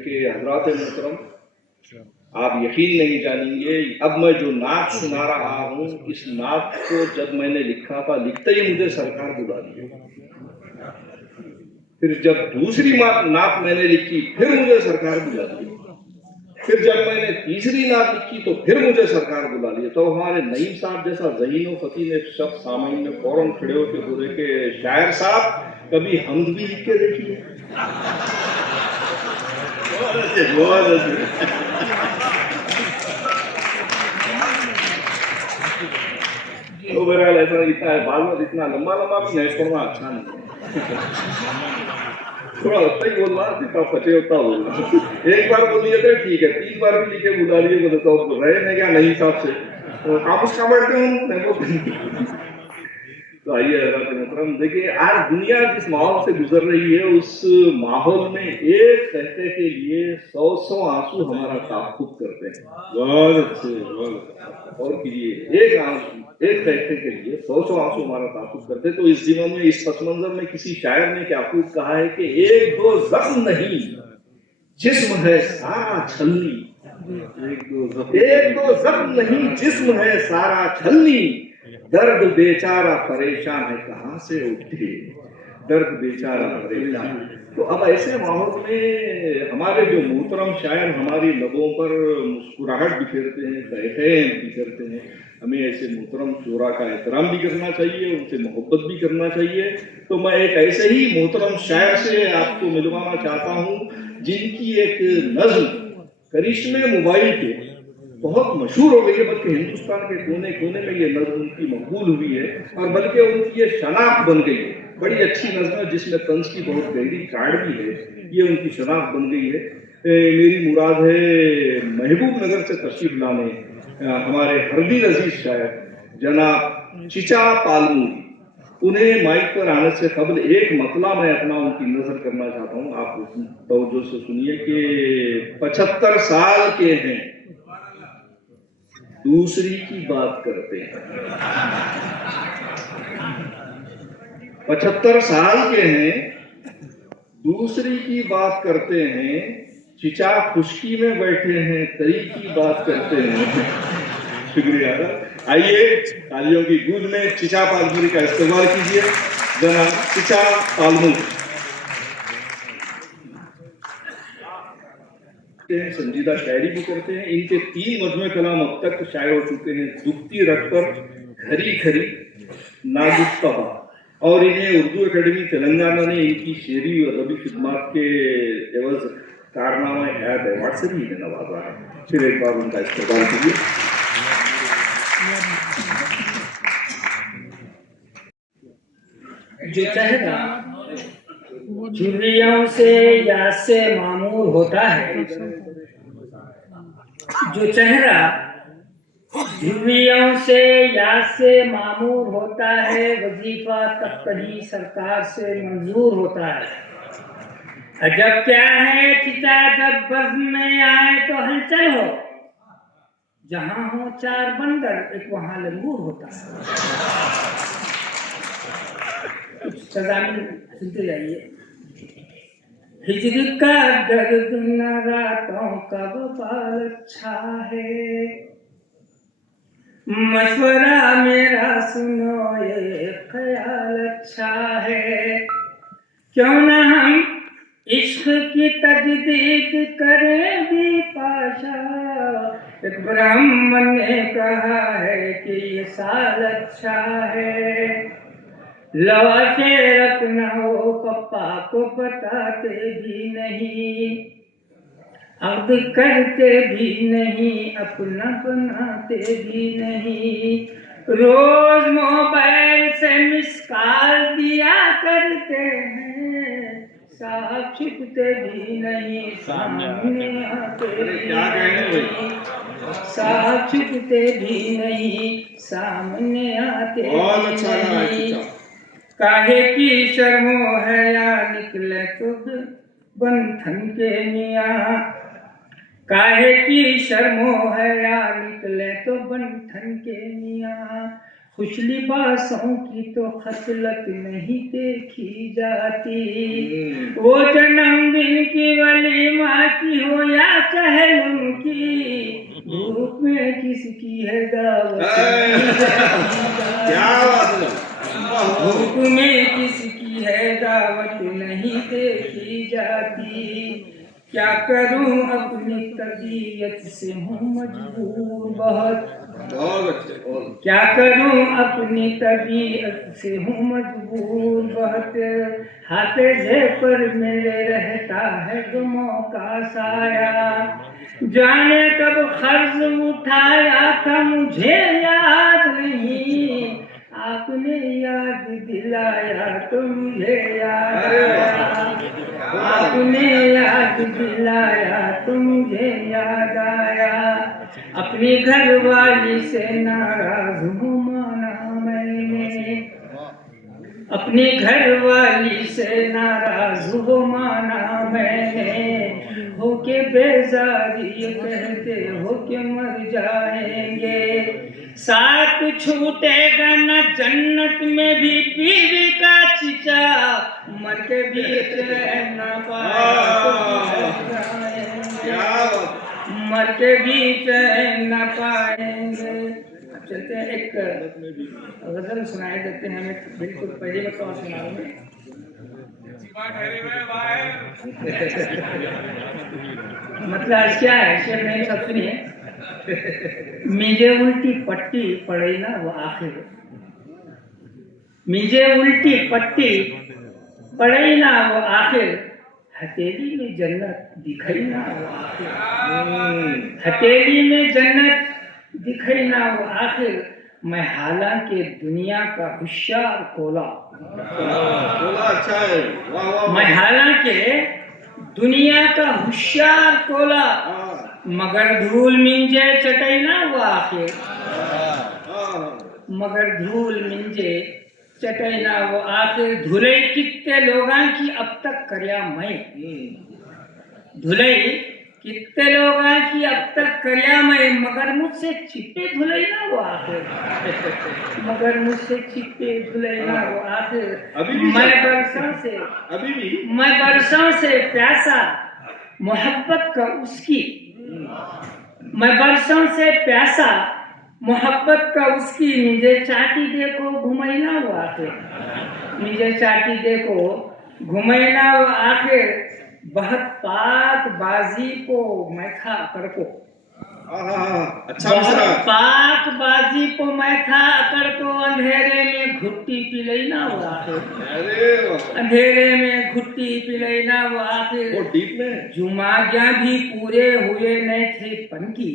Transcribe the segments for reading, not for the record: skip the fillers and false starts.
के हजरात मोहतरम, आप यकीन नहीं जानेंगे, अब मैं जो नात सुना रहा हूँ, इस नात को जब मैंने लिखा था, लिखते ही मुझे सरकार बुला लिया। फिर जब दूसरी नात मैंने लिखी, फिर मुझे सरकार बुला लिया। फिर जब मैंने तीसरी नात लिखी तो फिर मुझे सरकार बुला लिया। तो हमारे नईम साहब जैसा ज़हीन फकीर ने शख्स सामने में फौरन खड़े होकर बोले कि शायर साहब, कभी हमद भी लिख के देखिए। तो बहरहाल ऐसा इतना है, बाद में इतना लंबा भी नहीं छोड़ना अच्छा नहीं। थोड़ा उतना ही बोल रहा जितना पचे उतना बोल रहा। एक बार बोल दिए थे ठीक है, 3 बार भी लिखे बुला लिए बोले तो रहे नहीं क्या नहीं हिसाब से काबूस का बैठते हूँ। तो आइए मोहतरम, देखिए आज दुनिया जिस माहौल से गुजर रही है, उस माहौल में एक कहते के लिए 100 आंसू हमारा ताक़ुब करते हैं। बहुत अच्छे, और कीजिए एक कहते के लिए 100 आंसू हमारा ताक़ुब करते हैं। तो इस जीवन में, इस पसमंजर में किसी शायर ने क्या खूब कहा है कि एक दो जख्म नहीं, जिस्म है सारा छलनी। एक दो जख्म नहीं, जिस्म है सारा छलनी। दर्द बेचारा परेशान है, कहां से उठे दर्द बेचारा परेशान। तो अब ऐसे माहौल में हमारे जो मोहतरम शायर हमारी लबों पर मुस्कुराहट बिखेरते हैं, खैर बिखेरते हैं, हमें ऐसे मोहतरम शोरा का एहतराम भी करना चाहिए, उनसे मोहब्बत भी करना चाहिए। तो मैं एक ऐसे ही मोहतरम शायर से आपको मिलवाना चाहता हूँ, जिनकी एक नज़्म करिश्मे मोबाइल के बहुत मशहूर हो गई है, बल्कि हिंदुस्तान के कोने कोने में ये नज़्म उनकी मकबूल हुई है, और बल्कि उनकी ये शनाख्त बन गई है। बड़ी अच्छी नज़्म है जिसमें तंज की बहुत गहरी काड़ भी है, ये उनकी शनाख्त बन गई है। मेरी मुराद है महबूब नगर से तशरीफ लाने हमारे हरदी अजीज शायर जनाब चिचा पालमूरी, उन्हें माइक पर आने से कबल एक मतला मैं अपना उनकी नजर करना चाहता हूँ। आप तवज्जो से सुनिए कि 75 साल के हैं, दूसरी की बात करते हैं। 75 साल के हैं, दूसरी की बात करते हैं। चिचा खुशकी में बैठे हैं, तरी की बात करते हैं। शुक्रिया। आइए तालियों की गूंज में चिचा पालमूरी का इस्तेमाल कीजिए, जनाब चिचा पालमूरी। संजीदा शायरी भी करते हैं। इनके 3 मजमे कलाम अब तक शाये हो चुके हैं, दुखती रख पर, खरी खरी, नागुफ्तबा। और इन्हें उर्दू एकेडमी तेलंगाना ने इनकी शेरी और अदबी खिदमात के एवज कारनामा हयात अवार्ड से भी इन्हें नवाजा है। फिर एक बार उनका इस्तेमाल कीजिए। जो चेहरा झुर्रियों से याद से मामूर होता है, जो चेहरा झुर्रियों से याद से मामूर होता है, वजीफा तक कहीं सरकार से मंजूर होता है। अजब क्या है चिचा, जब बज़्म में आए तो हलचल हो, जहां हो 4 बंदर एक वहां लंगूर होता है। सजामी सुनते जाइए। हिजर का दर्द न रातों का वबाल अच्छा है, मशवरा मेरा सुनो ये ख्याल अच्छा है। क्यों न हम इश्क की तजदीद करें भी पाशा, एक ब्राह्मण ने कहा है कि ये साल अच्छा है। लवाशे रखना हो पप्पा को बताते भी नहीं, अब करते भी नहीं, अपना बनाते भी नहीं। रोज मोबाइल से मिस कॉल दिया करते हैं, साहब छिपते भी नहीं, सामने आते भी नहीं। साहब छिपते भी नहीं, सामने आते भी नहीं। काहे की शर्मो है या निकले तो बंधन के मियाँ, काहे की शर्मो है या निकले तो बंधन के मियाँ। खुश लिबासों की तो खसलत नहीं देखी जाती। वो जन्मदिन की वलीमा की हो या चहलम की, धूप में किसकी है दावत नहीं देखी क्या जाती। बात है। धूप में किसकी है दावत नहीं देखी जाती। क्या करूं अपनी तबीयत से हूँ मजबूर बहुत। बहुत अच्छे, बहुत क्या करूं अपनी तबीयत से हूँ मजबूर बहुत। हाफिज़े पर मेरे रहता है गमों का साया। जाने कब खर्ज उठाया था मुझे याद नहीं, आपने याद दिलाया तो मुझे याद आया। आपने याद दिलाया तो मुझे याद आया। अपनी घरवाली से नाराज हूँ माना मैंने। अपनी घरवाली से नाराज हो माना मैंने। हो के बेजारी ये कहते हो के मर जाएंगे। साथ छूटेगा न जन्नत में भी बीवी का चिचा, मर के भी चैन न पाया तो किधर जाएंगे। मर के भी चैन न पाएंगे। अब चलते हैं, एक गजल सुनाए देते हैं हमें, बिल्कुल पहली बार तो सुना रहे हैं। मतलब क्या है, शेर नहीं सब सुनिए। मुझे उल्टी पट्टी पड़े ना वो आखिर, मुझे उल्टी पट्टी पड़े ना वो आखिर। हथेली में जन्नत दिखाई ना वो आखिर। हथेली में जन्नत दिखाई ना वो आखिर। मैं हालांकि दुनिया का होशियार कोला। अच्छा है। वाह वाह। मैं हालांकि दुनिया का होशियार कोला, मगर धूल मिंजे चटई ना वो आखिर। मगर धूल मिंजे चटई ना वो आखिर। धुलई कितने लोगां की अब तक करया मैं। धुलई कितने लोगां की अब तक करया मैं, मगर मुझसे छिपे धुलई ना वो आखिर। मगर मुझसे छिपे धुलई ना वो आखिर। मैं बरसों से, अभी भी मैं बरसों से प्यासा मोहब्बत का उसकी। मैं बरसों से प्यासा मोहब्बत का उसकी। मुझे चाटी देखो घुमैना वो आखिर। मुझे चाटी देखो घुमैना वो आखिर। बहुत पाक बाजी को मैं खा कर को। अच्छा बहुत पाक बाजी को मैं खा कर को। अंधेरे में घुट्टी पिलई ना वो आखिर। अरे वाह। अंधेरे में घुट्टी पिलई ना वो आखिर। वो डीप में जुमागियां भी पूरे हुए नहीं थे पन की।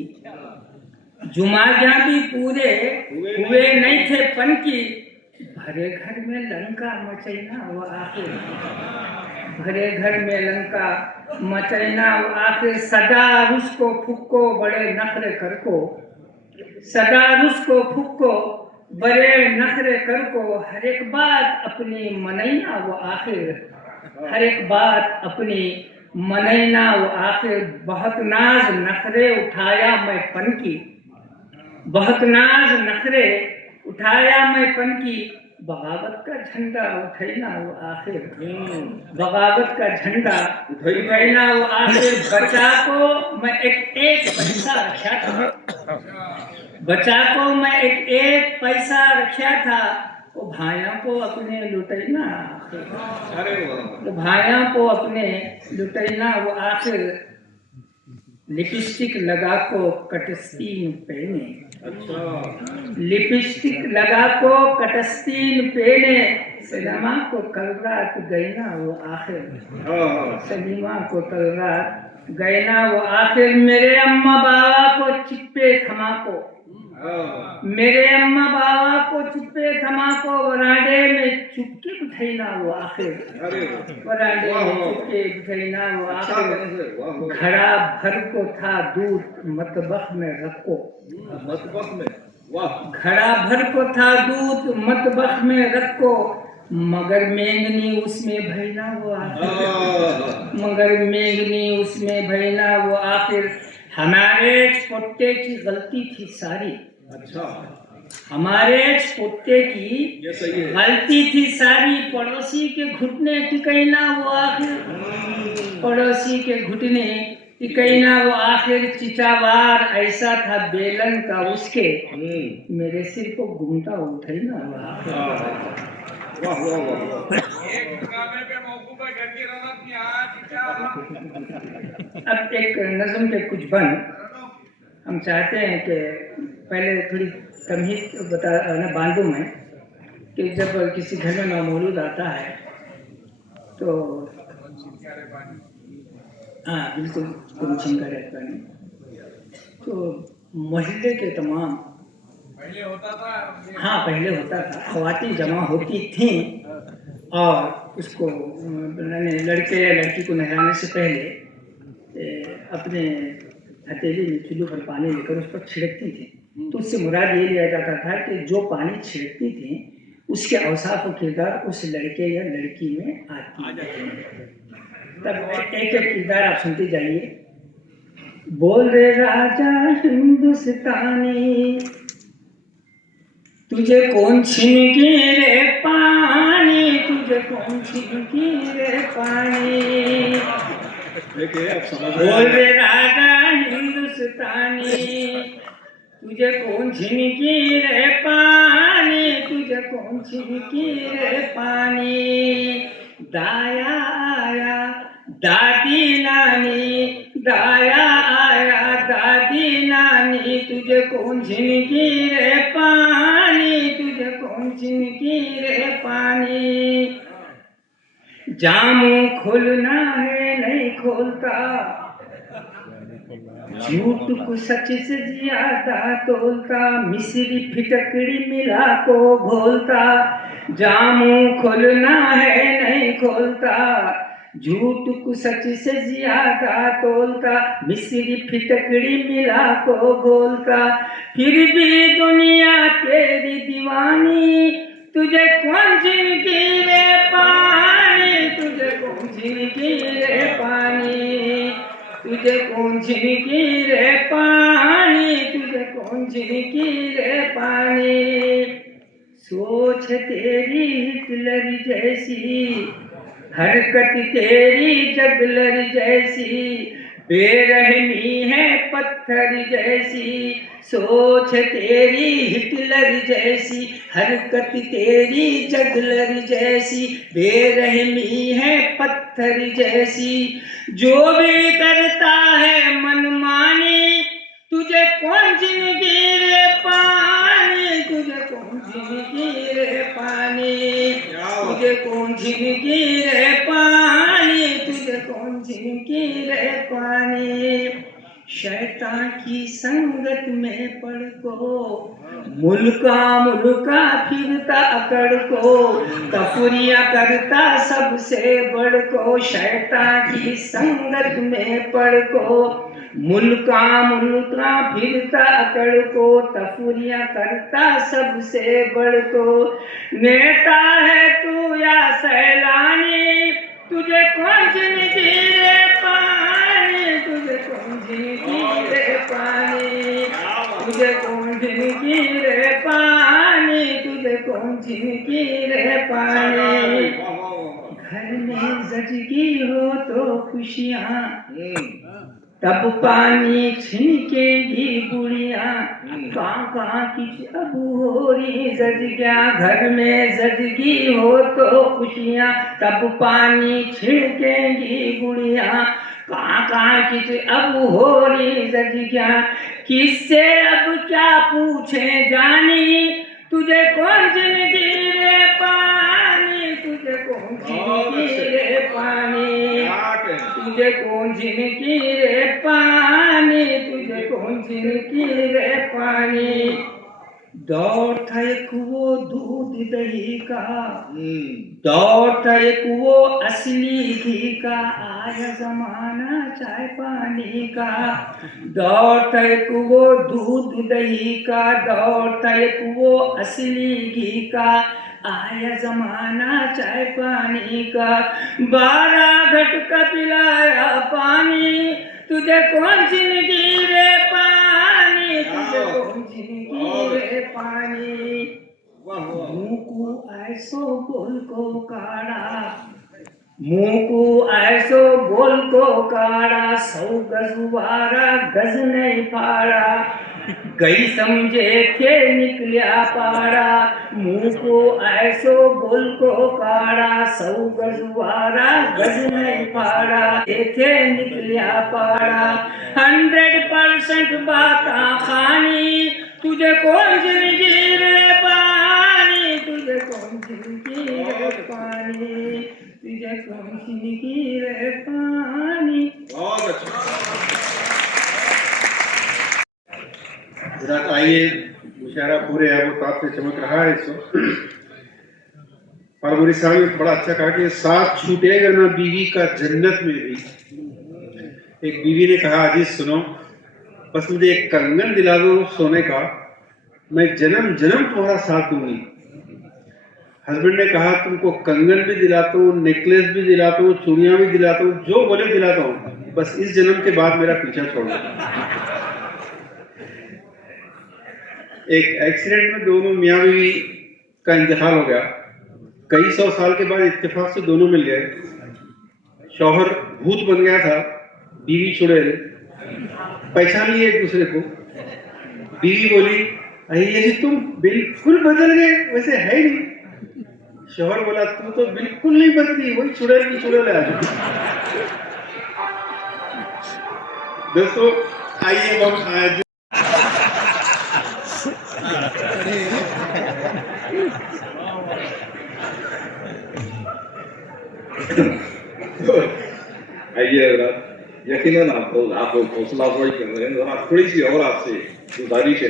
जुमागियां भी पूरे हुए नहीं थे पन की। भरे घर में लंका मचैना वो आखिर। भरे घर में लंका मचैना वो आखिर। सदा रुसको फुक्को बड़े नखरे कर को। सदा रुसको फुक्को बड़े नखरे कर को। हर एक बात अपनी मनैना वो आखिर। हर एक बात अपनी मनैना वो आखिर। बहुत नाज नखरे उठाया मैं पन की। बहुत नाज नखरे उठाया मैं पन की। बगावत का झंडा उठैना वो आखिर। बगावत का झंडा उठैना वो आखिर। बचा को मैं एक पैसा रखा था। बचा को मैं एक पैसा रखा था। वो भाइयों को अपने लुटैना। तो भाइयों को अपने लुटैना वो आखिर। लिपस्टिक लगा को कटस्तीन पहने। लिपस्टिक लगा को कटस्तीन पहने। सिनेमा को कल रात गई ना वो आखिर। सिनेमा को कल रात गई ना वो आखिर। मेरे अम्मा बाबा को चिप्पे थमा को। मेरे अम्मा बाबा को चिप्पे थमा को। वरांडे में चुपके बिठाईना वो आखिर। वरांडे में चुपके बिठाईना वो आखिर। घड़ा भर को था दूध मतबख में रखो। मतबख में वाह। घड़ा भर को था दूध मतबख में रखो। मगर मेंगनी उसमें भैना वो आखिर। मगर मेंगनी उसमें भैना वो आखिर। हमारे पोट्टे की गलती थी सारी। अच्छा। हमारे पोते की ये सही है। गलती थी सारी, पड़ोसी के घुटने टिकैना वो आखिर, पड़ोसी के घुटने टिकैना वो आखिर, चिचावार ऐसा था बेलन का उसके, मेरे सिर को घूमता उठे ना वो आखिर। वाह वाह वाह। अब एक नज़म के कुछ बंद हम चाहते हैं कि पहले थोड़ी तमहीद बता ना बांधूं मैं कि जब किसी घर में नौमौलूद आता है तो हाँ बिल्कुल कुंचिन का रहता नहीं, तो मोहल्ले के तमाम पहले होता था। हाँ पहले होता था, ख्वातीन जमा होती थी और उसको लड़के या लड़की को नहलाने से पहले अपने हथेली में चुल्लू पर पानी लेकर उस पर छिड़कती थी। तो उससे मुराद ये लिया जाता था कि जो पानी छिड़कती थी उसके औसाफ और किरदार उस लड़के या लड़की में आती है। तब एक एक किरदार आप सुनते जाइए। बोल रे राजा हिंदुस्तानी, तुझे कौन छीन के रे पानी, तुझे कौन छीन के रे पानी। देखिए आप समझ बोल रे राजा हिंदुस्तानी, तुझे कौन छीन के रे पानी, तुझे कौन छीन के रे पानी। दाया आया दादी नानी, दाया आया दादी नानी, तुझे कौन छीन के रे पानी, तुझे कौन छीन के रे पानी। जामू खोलना है नहीं खोलता, झूठ को सच से ज्यादा तोलता, मिश्री फिटकड़ी मिला को घोलता। जामू खोलना है नहीं खोलता, झूठ को सच से ज्यादा तोलता, मिश्री फिटकड़ी मिला को घोलता। फिर भी दुनिया तेरी दीवानी, तुझे कौन जिंदगी रे पानी, तुझे कौन जिंदगी रे पानी, तुझे कौन जिंदगी रे पानी, तुझे कौन जिंदगी रे पानी। सोच तेरी हिटलर जैसी, हरकत तेरी जगलर जैसी, बेरहमी है पत्थर जैसी। सोच तेरी हिटलर जैसी, हरकत तेरी जगलर जैसी, बेरहमी है पत्थर जैसी। जो भी करता है मनमानी, तुझे कौन जिंदगी रे पानी, तुझे कौन जिंदगी रे पानी, तुझे कौन जिंदगी रे पानी, तुझे कौन जिंदगी रे पानी। शैतान की संगत में पड़ को, मुल्का फिरता अकड़ को, तफरिया करता सबसे बढ़ को। शैतान की संगत में पड़ को, मुल्का फिरता अकड़ को, तफरिया करता सबसे बढ़ को। नेता है तू या सैलानी, तुझे कौन जिंदगी रे पानी, तुझे कौन जिंदगी रे पानी, तुझे कौन जिंदगी रे पानी, तुझे कौन जिंदगी रे पानी। घर में जजगी हो तो खुशियाँ, तब पानी छिनकेगी गुड़िया, कहाँ की अब हो रही जजगिया। घर में जजगी हो तो खुशियाँ, तब पानी छिनकेगी गुड़िया, कहाँ की अब हो रही जजगिया। किससे अब क्या पूछे जानी, तुझे कौन जिंदगी रे पानी, तुझे कौन जिंदगी रे पानी, तुझे कौन जिंदगी रे पानी, तुझे कौन जिंदगी रे पानी। दौर था एक वो दूध दही का, दौर था एक वो असली घी का, आया जमाना चाय पानी का। दौर था एक वो दूध दही का, दौर था एक वो असली घी का, आया जमाना चाय पानी का। 12 घट पिलाया पानी, तुझे कौन जिंदगी रे पानी, तुझे कौन जिंदगी रे पानी मुँह को ऐसो बोल को काढ़ा मुँह को ऐसो बोल को काढ़ा 100 गज वारा गज नहीं पाड़ा गई समझे के निकलिया पाड़ा मुँह को ऐसो बोल को काढ़ा 100 गज वारा गज नहीं पाड़ा देखे निकलिया पाड़ा 100% बात खानी तुझे कौन जिंदगी रे पानी तुझे कौन जिंदगी रे पानी तुझे कौन जिंदगी रे पानी। बहुत अच्छा। हजरात आइए, मुशायरा पूरे है, वो ताप से चमक रहा है इस वक्त। और मुरी साहब ने बड़ा अच्छा कहा कि साथ छूटेगा ना बीवी का जन्नत में भी। एक बीवी ने कहा अजीज सुनो, बस मुझे एक कंगन दिला दो सोने का, मैं जन्म जन्म तुम्हारा साथ दूंगी। हस्बैंड ने कहा तुमको कंगन भी दिलाता हूँ, नेकलेस भी दिलाता हूँ, चूड़ियां भी दिलाता हूँ, जो बोले दिलाता हूँ, बस इस जन्म के बाद मेरा पीछा छोड़ दो। एक एक्सीडेंट में दोनों मियाँ बीवी का इंतकाल हो गया। कई 100 साल के बाद इत्तेफाक से दोनों मिल गए। शौहर भूत बन गया था, बीवी चुड़ैल, पहचान लिए एक दूसरे को। बीवी बोली ये जी तुम बिल्कुल बदल गए, वैसे है ही नहीं। शौहर बोला तू तो बिल्कुल नहीं बदली, वही चुड़ैल की चुड़ैल है। दोस्तों आइए हम आज आइए हजरात, यकीनन आप हौसला अफजाई कर रहे हैं। जरा थोड़ी सी और आपसे गुजारिश है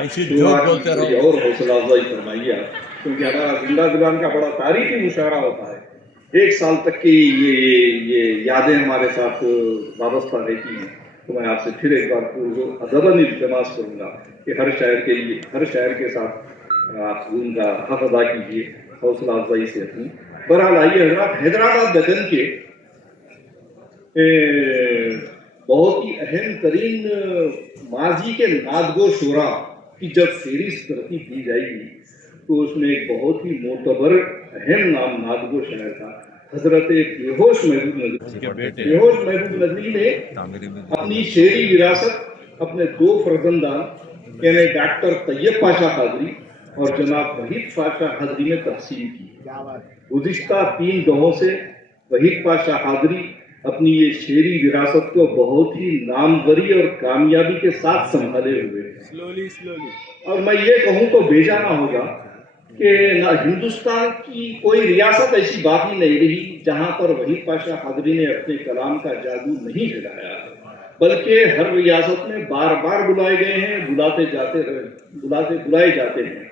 ऐसी जोक बोलते थोड़ी रहो। और हौसला अफजाई फरमाइए आप, क्योंकि हमारा जिंदा दिलान का बड़ा तारीखी मुशायरा होता है। 1 साल तक की ये यादें हमारे साथ वाबस्ता रहती हैं। तो मैं आपसे फिर एक बार अदबन इल्तिमास करूँगा कि हर शायर के साथ आप उनका हक अदा कीजिए, हौसला अफजाई से अपनी। बहरहाल आइए हजरात, हैदराबाद दक्कन के बहुत ही अहम तरीन माजी के नादगो शुरा की जब फहरिस्त तरतीब दी जाएगी तो उसमें एक बहुत ही मोतबर अहम नाम नादगो शायर था, हजरत बेहोश महबूब नजरी ने अपनी शेरी विरासत अपने 2 फर्जंदान यानी डॉक्टर तैयब पाशा कादरी और जनाब वहीद पाशा कादरी में तकसीम की। गुज़िश्ता 3 दौरों से वहीद पाशा कादरी अपनी ये शेरी विरासत को बहुत ही नामवरी और कामयाबी के साथ संभाले हुए हैं। और मैं ये कहूँ तो बेजा ना होगा कि ना हिंदुस्तान की कोई रियासत ऐसी बाकी नहीं रही जहाँ पर वहीद पाशा कादरी ने अपने कलाम का जादू नहीं जगाया, बल्कि हर रियासत में बार बार बुलाए गए हैं, बुलाए जाते हैं।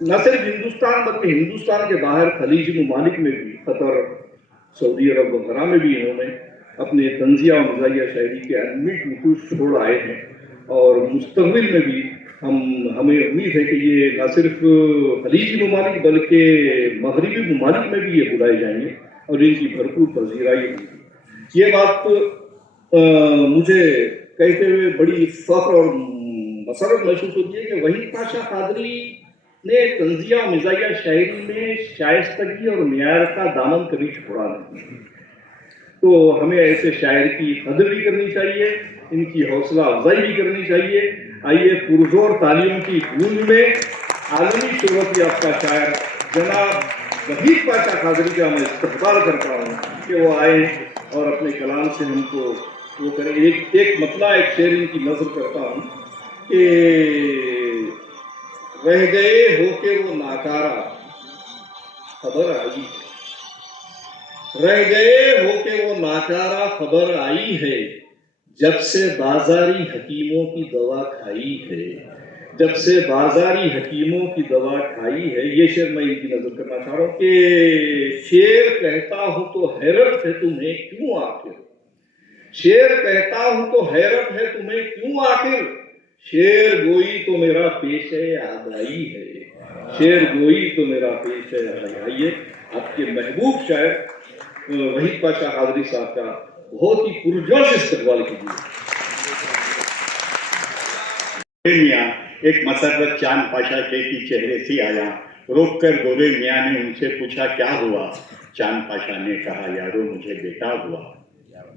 न सिर्फ हिंदुस्तान बल्कि हिंदुस्तान के बाहर खलीजी ममालिक में भी, कतर, सऊदी अरब वगैरह में भी इन्होंने अपने तंजिया और मज़ाहिया शायरी के अनमिट नकूश छोड़ आए हैं। और मुस्तक़बिल में भी हमें उम्मीद है कि ये न सिर्फ खलीजी ममालिक बल्कि मगरबी ममालिक में भी ये बुलाए जाएंगे और इनकी भरपूर पजीराई होगी। ये बात मुझे कहते हुए बड़ी फख्र और मसरत महसूस होती है कि वहीद पाशा कादरी ने तंजिया और मज़ाहिया शायरी में शाइस्तगी और मेयार का दामन कभी छोड़ा नहीं। तो हमें ऐसे शायर की कदर भी करनी चाहिए, इनकी हौसला अफजाई भी करनी चाहिए। आइए पुरजोर तालियों की गूंज में आलमी शोहरत याफ्ता शायर जनाब वहीद पाशा कादरी का मैं इस्तकबाल करता हूँ कि वो आए और अपने कलाम से हमको वो करें। एक मतला एक शेर इनकी नज़र करता हूँ कि रह गए होके वो नाकारा खबर आई है, रह गए होके वो नाकारा खबर आई है, जब से बाजारी हकीमों की दवा खाई है, जब से बाजारी हकीमों की दवा खाई है। ये शेर मैं इनकी नजर करना चाह रहा हूँ कि शेर कहता हूँ तो हैरत है तुम्हें क्यों आखिर, शेर कहता हूँ तो हैरत है तुम्हें क्यों आखिर, शेर गोई तो मेरा पेशे आदाई है, शेर गोई तो मेरा पेशे आदाई। आइए आपके महबूब शायर वहीद पाशा कादरी साहब का बहुत ही पुरजोश इस्तकबाल कीजिए। एक मसर्रत चांद पाशा के की चेहरे से आया, रोक कर गोरे मियाँ ने उनसे पूछा क्या हुआ। चांद पाशा ने कहा यारो मुझे बेटा हुआ।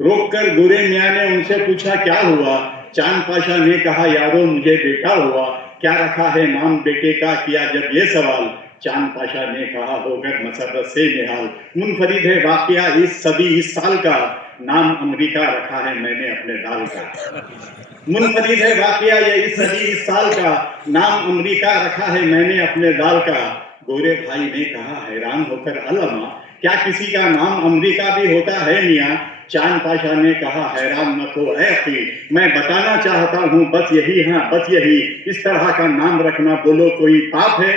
रोक कर गोरे मियाँ ने उनसे पूछा क्या हुआ। चांद पाशा ने कहा यारो मुझे बेटा हुआ। क्या रखा है नाम बेटे का, किया जब ये सवाल। चांद पाशा ने कहा होकर मसर्रत से निहाल, मुनफरिद है वाकया इस सदी इस साल का, नाम अमेरिका रखा है मैंने अपने दाल का। मुनफरिद है वाकया ये इस सदी इस साल का, नाम अमेरिका रखा है मैंने अपने दाल का। गोरे भाई ने कहा हैरान होकर अल्लामा, क्या किसी का नाम अमेरिका भी होता है मियाँ। चांद पाशा ने कहा हैरान मत हो ऐ अखी, मैं बताना चाहता हूँ बस यही, हाँ बस यही, इस तरह का नाम रखना बोलो कोई पाप है,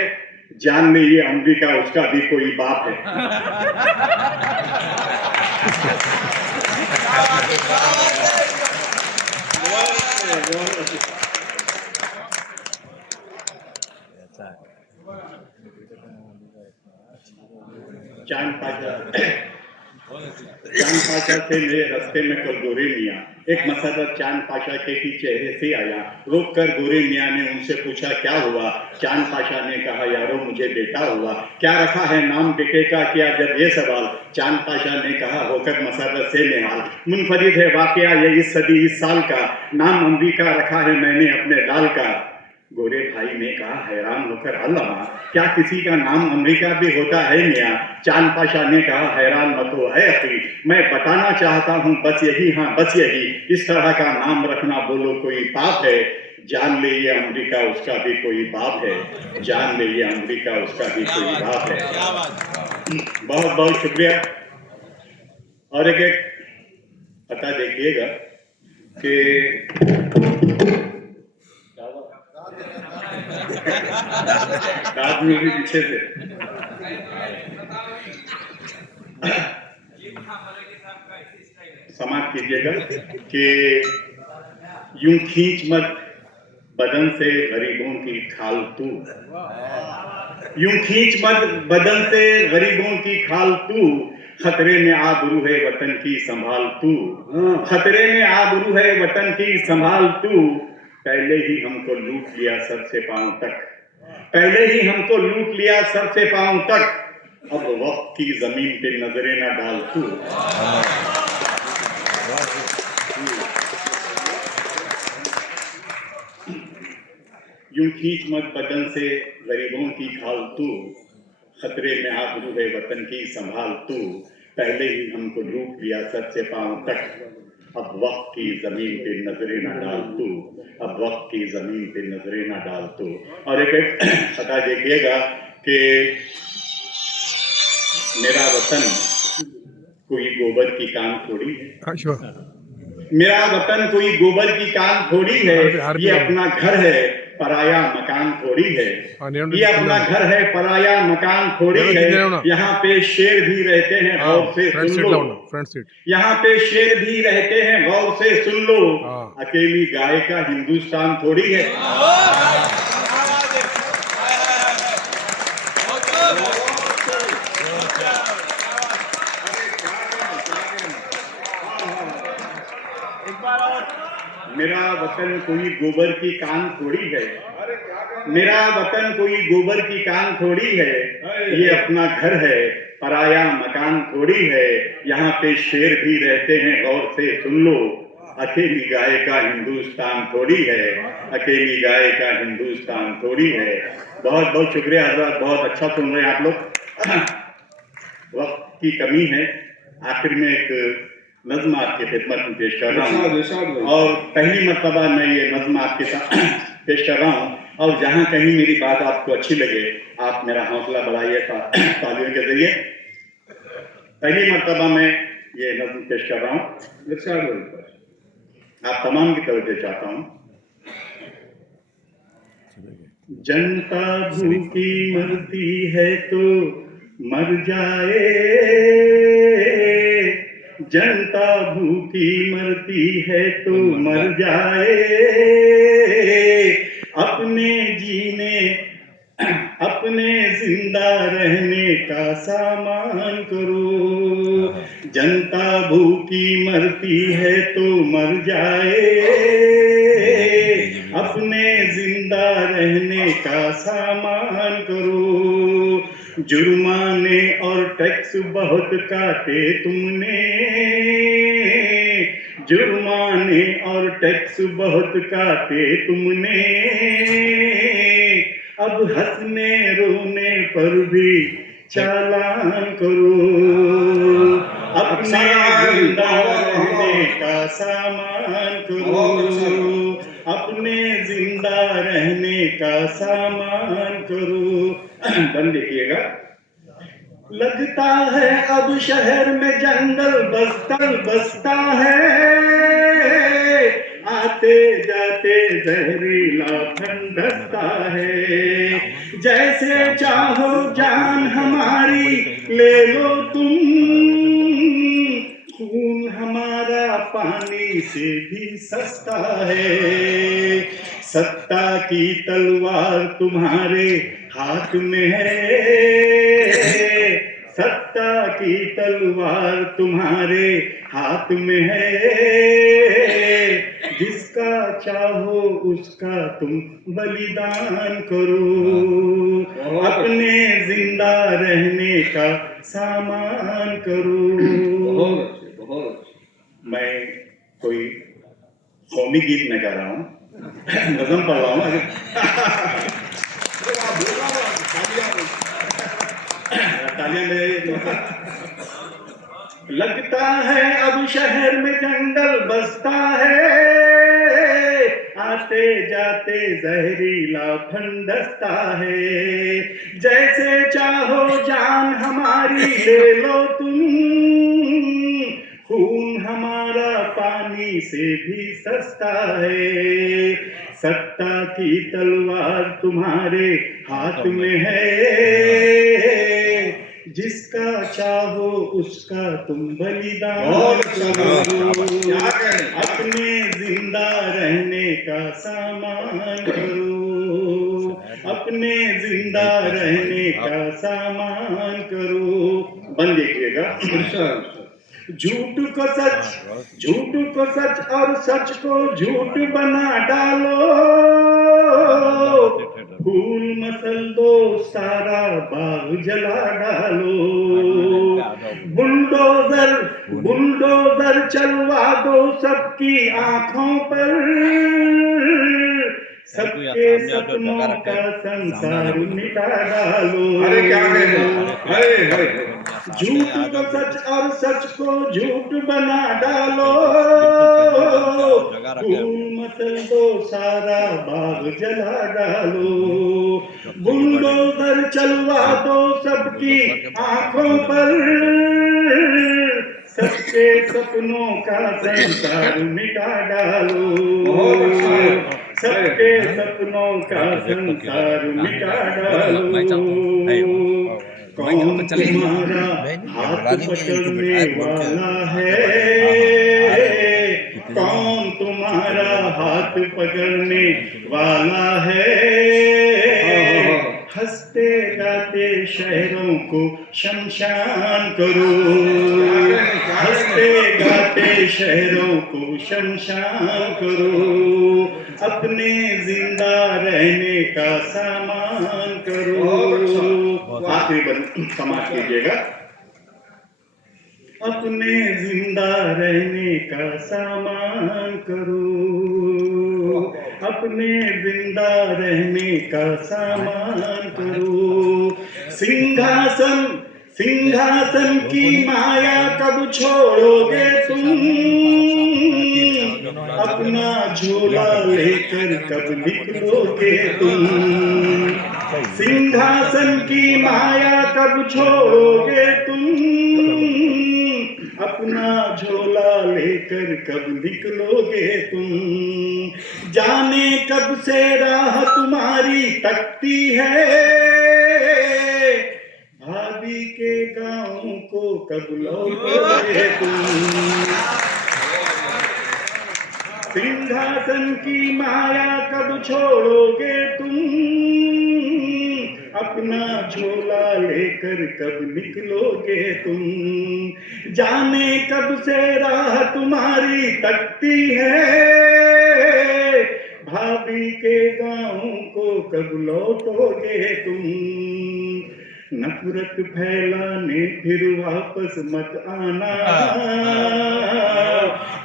जान ले ये अमेरिका उसका भी कोई बाप है। चांद पाशा से मेरे रास्ते में कल गोरे मियाँ, एक मसर्रत चांद पाशा के ही चेहरे से आया, रोक कर गोरे मियाँ ने उनसे पूछा क्या हुआ। चांद पाशा ने कहा यारो मुझे बेटा हुआ। क्या रखा है नाम बेटे का, किया जब ये सवाल। चांद पाशा ने कहा होकर मसर्रत से निहाल, मुनफरिद है वाकया ये इस सदी इस साल का, नाम अमेरिका रखा है मैंने अपने लाल का। गोरे भाई ने कहा हैरान होकर अल्लामा, क्या किसी का नाम अमेरिका भी होता है मियाँ। चांद पाशा ने कहा हैरान मत हो ऐ अखी, मैं बताना चाहता हूँ बस यही, हाँ बस यही, इस तरह का नाम रखना बोलो कोई पाप है, जान ले ये अमेरिका उसका भी कोई बाप है, जान ले ये अमेरिका उसका भी कोई बाप है। बहुत बहुत शुक्रिया। और एक पता देखिएगा कि रात में भी पीछे से समाप्त कीजिएगा कि यूं खींच मत बदन से गरीबों की खाल तू, यूं खींच मत बदन से गरीबों की खाल तू, खतरे में आबरू है वतन की संभाल तू, खतरे में आबरू है वतन की संभाल तू। पहले ही हमको लूट लिया सर से पांव तक, पहले ही हमको लूट लिया सर से पांव तक, अब वक्त की जमीन पे नजरें ना डाल तू। यूं खींच मत बदन से गरीबों की खाल तू, खतरे में आबरू है वतन की संभाल तू, पहले ही हमको लूट लिया सर से पांव तक, अब वक्त की जमीन पे नजरें ना डाल तू, अब वक्त की जमीन पे नजरें ना डाल तू। और एक खता देखिएगा कि मेरा वतन कोई गोबर की कान थोड़ी है, मेरा वतन कोई गोबर की कान थोड़ी है, ये अपना घर है पराया मकान थोड़ी है, ये अपना घर है पराया मकान थोड़ी है, यहाँ पे शेर भी रहते हैं गौर से सुन लो, यहाँ पे शेर भी रहते हैं गौर से सुन लो, अकेली गाय का हिंदुस्तान थोड़ी है। मेरा वतन कोई गोबर की कान थोड़ी है, मेरा वतन कोई गोबर की कान थोड़ी है, ये अपना घर है पराया मकान थोड़ी है, यहाँ पे शेर भी रहते हैं गौर से सुन लो, अकेली गाय का हिंदुस्तान थोड़ी है, अकेली गाय का हिंदुस्तान थोड़ी है। बहुत बहुत शुक्रिया हजरत, बहुत अच्छा सुन रहे हैं आप लोग। वक्त की कमी है, आखिर में एक नज्म आपकी खिदमत में पेश कर रहा हूँ, और पहली मर्तबा मैं ये नज्म आपके साथ पेश कर रहा हूँ, और जहाँ कहीं मेरी बात आपको अच्छी लगे आप मेरा हौसला बढ़ाइए तालियों के जरिए। पहली मर्तबा मैं ये नज्म पेश कर रहा हूँ, आप तमाम की तवज्जो चाहता हूँ। जनता भूखी मरती है तो मर जाए, जनता भूखी मरती है तो मर जाए, अपने जीने अपने जिंदा रहने का सामान करो, जनता भूखी मरती है तो मर जाए, अपने जिंदा रहने जुर्माने और टैक्स बहुत काटे तुमने, जुर्माने और टैक्स बहुत काटे तुमने, अब हंसने रोने पर भी चालान करो, अपने जिंदा रहने का सामान करो, अपने जिंदा रहने का सामान करो। बंद देखिएगा। लगता है अब शहर में जंगल बस्तर बसता है, आते जाते जहरीला फंदस्ता है, जैसे चाहो जान हमारी ले लो तुम, खून हमारा पानी से भी सस्ता है, सत्ता की तलवार तुम्हारे हाथ में है, सत्ता की तलवार तुम्हारे हाथ में है, जिसका चाहो उसका तुम बलिदान करो, अपने जिंदा रहने का सामान करो। बहुत मैं कोई कौमी गीत में गा रहा हूँ, नज़म पढ़ रहा हूँ। तालियां मेरे। लगता है अब शहर में जंगल बसता है, आते जाते जहरीला फंदस्ता है, जैसे चाहो जान हमारी ले लो तुम, खून हमारा पानी से भी सस्ता है, सत्ता की तलवार तुम्हारे हाथ में है, जिसका चाहो उसका तुम बलिदान करो, अपने जिंदा रहने का सामान करो, अपने जिंदा रहने का सामान करो। बंद देखिएगा। झूठ को सच, झूठ को सच और सच को झूठ बना डालो, फूल मसल दो सारा बाग जला डालो, बुलडोजर बुलडोजर चलवा दो सबकी आंखों पर, सबके सपनों का संसार मिटा डालो। अरे क्या है झूठ को सच और सच को झूठ बना डालो, फूल मसल दो सारा बाग जला डालो, बुलडोजर चलवा दो सबकी आंखों पर, सबके सपनों का संसार मिटा डालो, सबके सपनों का संसार मिटा डालो। कौन तुम्हारा हाथ पकड़ने वाला है, कौन तुम्हारा हाथ पकड़ने वाला है, हंसते गाते शहरों को शमशान करो, हंसते गाते शहरों को शमशान करो, अपने जिंदा रहने का सामान करो। आखिरी समाज कीजिएगा। अपने जिंदा रहने का सामान करो, अपने जिंदा रहने का सामान करो, सिंहासन सिंहासन की माया कब छोड़ोगे तुम, अपना झोला लेकर कब निकलोगे तुम, सिंहासन की माया कब छोड़ोगे तुम, अपना झोला लेकर कब निकलोगे तुम, जाने कब से राह तुम्हारी तकती है, भाभी के गाँव को कब लौटोगे तुम, सिंहासन की माया कब छोड़ोगे तुम, अपना झोला लेकर कब निकलोगे तुम, जाने कब से राह तुम्हारी तकती है, भाभी के गाँव को कब लौटोगे तुम, न नफरत फैलाने फिर वापस मत आना,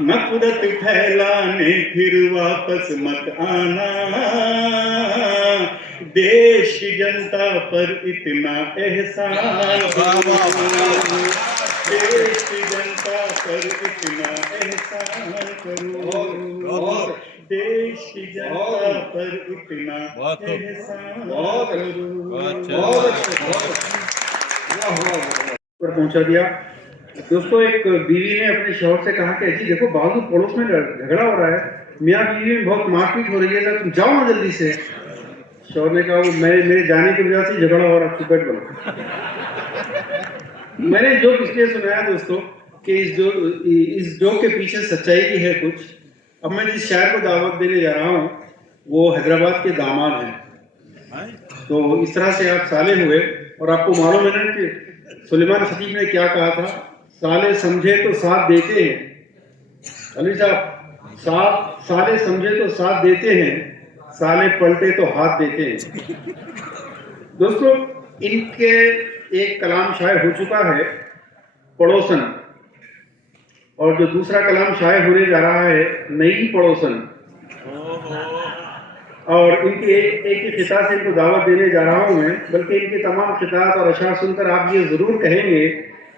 नफरत फैलाने फिर वापस मत आना, देश की जनता पर इतना एहसान करो, देश की जनता पर इतना एहसान करो, देश की जनता पर इतना एहसान करो। पर पहुंचा दिया। दोस्तों, एक बीवी ने अपने शौहर से कहा कि जी देखो बाजू पड़ोस में झगड़ा हो रहा है, मियाँ बीवी में बहुत मारपीट हो रही है, सर तुम जाओ ना जल्दी से। शौहर ने कहा वो मेरे जाने की वजह से झगड़ा हो रहा है, बैठ बनो। मैंने जोक इसलिए सुनाया दोस्तों कि इस जोक के पीछे सच्चाई भी है कुछ। अब मैं जिस शायर को दावत देने जा रहा हूँ वो हैदराबाद के दामाद हैं। तो इस तरह से आप साले हुए, और आपको मालूम है ना कि सुलेमान खतीब ने क्या कहा था, साले समझे तो साथ देते हैं। अली साहब, साले समझे तो साथ देते हैं, साले पलटे तो हाथ देते हैं। दोस्तों, इनके एक कलाम शायर हो चुका है पड़ोसन, और जो दूसरा कलाम शायर होने जा रहा है नई पड़ोसन, और इनके एक ही खिता से इनको दावत देने जा रहा हूं मैं। बल्कि इनके तमाम खितात और अशार सुनकर आप ये जरूर कहेंगे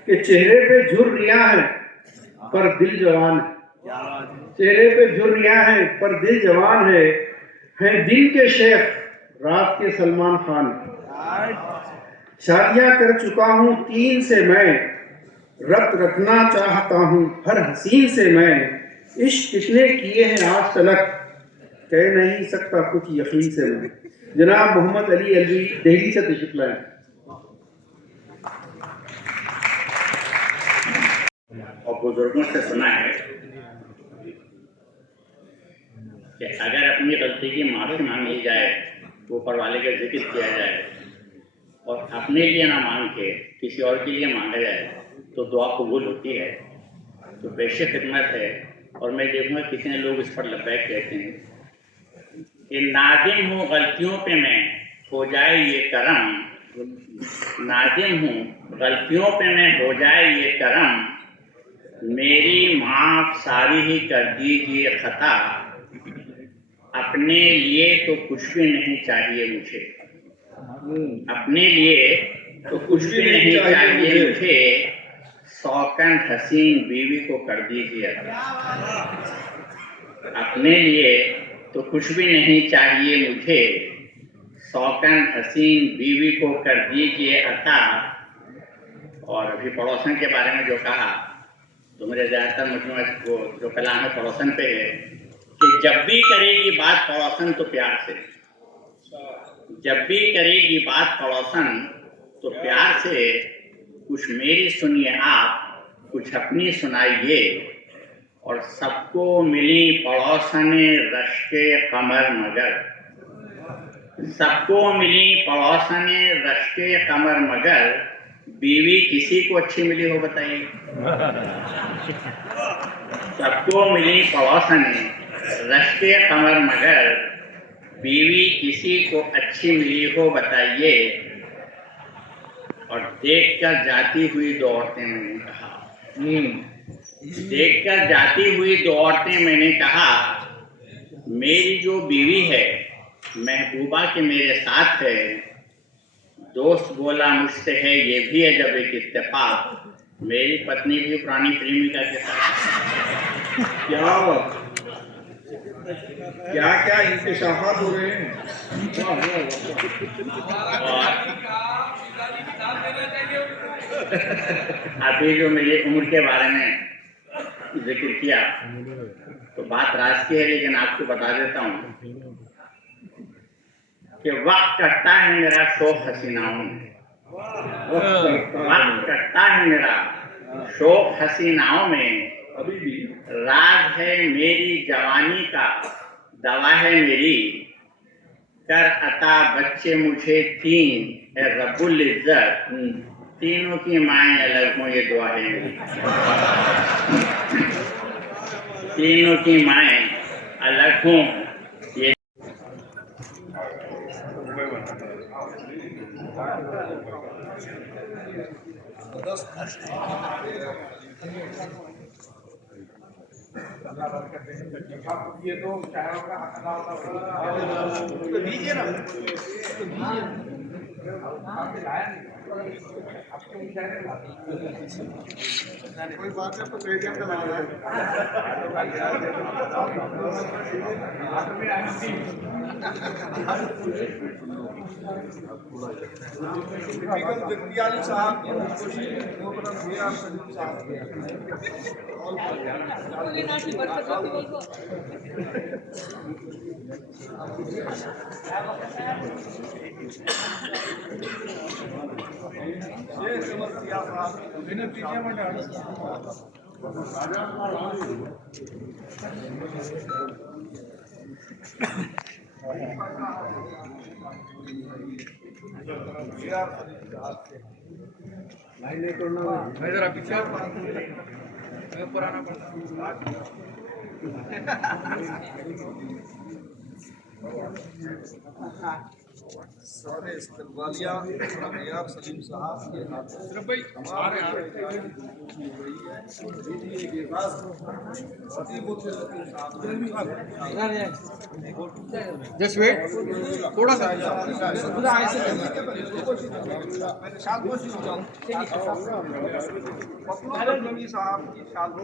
कि चेहरे पे झुर्रियां हैं पर दिल जवान है, चेहरे पे झुर्रियां हैं पर दिल जवान है दिन के शेख रात के सलमान खान। शादियां कर चुका हूं 3 से मैं, रब्त रखना चाहता हूं हर हसीन से मैं, इश्क कितने किए हैं आज तलक कह नहीं सकता कुछ यकीन से मैं। जनाब मोहम्मद अली अलवी दिल्ली से तशरीफ लाए। और बुजुर्गों से सुना है कि अगर अपनी गलती की माफ़ी मांग ली जाए, ऊपर वाले का जिक्र किया जाए, और अपने लिए ना मांग के किसी और के लिए मांगा जाए तो दुआ कबूल होती है। तो पेशे खिदमत है, और मैं देखूँगा कितने लोग इस पर लब्बैक कहते हैं कि नादिम हूँ गलतियों पे मैं, हो जाए ये करम, नादिम हूँ गलतियों पे मैं, हो जाए ये करम, मेरी माफ़ सारी ही कर दीजिए खता, अपने लिए तो कुछ भी नहीं चाहिए मुझे, अपने लिए तो कुछ भी नहीं चाहिए मुझे, शौकन हसीन बीवी को कर दीजिए अता, अपने लिए तो कुछ भी नहीं चाहिए मुझे, शौकन हसीन बीवी को कर दीजिए अता। और अभी पड़ोसन के बारे में जो कहा, तो मेरे ज़्यादातर मजमूआ वो जो कलाम है पड़ोसन पे है कि जब भी करेगी बात पड़ोसन तो प्यार से, जब भी करेगी बात पड़ोसन तो प्यार से, कुछ मेरी सुनिए आप, कुछ अपनी सुनाइए, और सबको मिली पड़ोसने रश्के कमर मगर, सबको मिली पड़ोसने रश्के कमर मगर, बीवी किसी को अच्छी मिली हो बताइए। सबको मिली पड़ोसने रश्के कमर मगर, बीवी किसी को अच्छी मिली हो बताइए। और देखकर जाती हुई 2 औरतें मैंने कहा, देखकर जाती हुई 2 औरतें मैंने कहा, मेरी जो बीवी है महबूबा के मेरे साथ है, दोस्त बोला मुझसे है ये भी है जब एक इत्तेफाक, मेरी पत्नी भी पुरानी प्रेमिका के साथ। क्या क्या इंकशाफात हो रहे हैं। और अभी जो मेरी उम्र के बारे में जिक्र किया तो बात राज की है, लेकिन आपको बता देता हूँ कि वक्त कटता है मेरा शौक हसीनाओं में, वक्त कटता है मेरा शौक हसीनाओं में, अभी भी राज है मेरी जवानी का, दवा है मेरी, कर अता बच्चे मुझे 3 है रब्बुल इज्जत, तीनों की माएँ अलग हों ये दुआ है मेरी, तीनों की माएँ अलग हों ये। सारे इस्तेमालिया मेयर सलीम साहब के हाथ जस्ट वेट थोड़ा सा साहब की शादी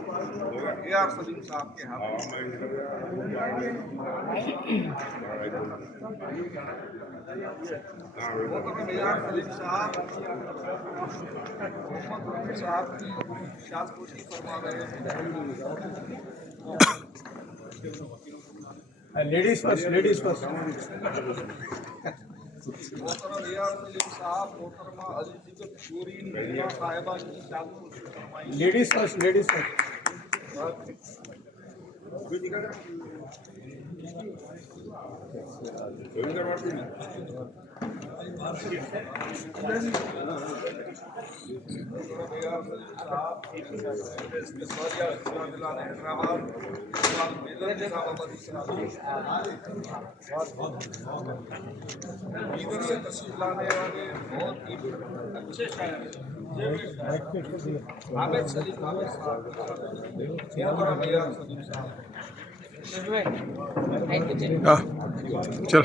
मेयर सलीम साहब के हाथ मेयर सलीम साहब मोहम्मद साहब की शादपोशी फरमा रहे हैं। लेडीज फर्स्ट मोहतरम मेयर सलीम साहब मोहतरमा अलीज़त शूरीन साहिबा की शादपोशी फरमाई। लेडीज फर्स्ट इधर से तशरीफ लाने वाले बहुत ही अच्छे शायर हामिद सलीम साहब मेयर सलीम साहब चल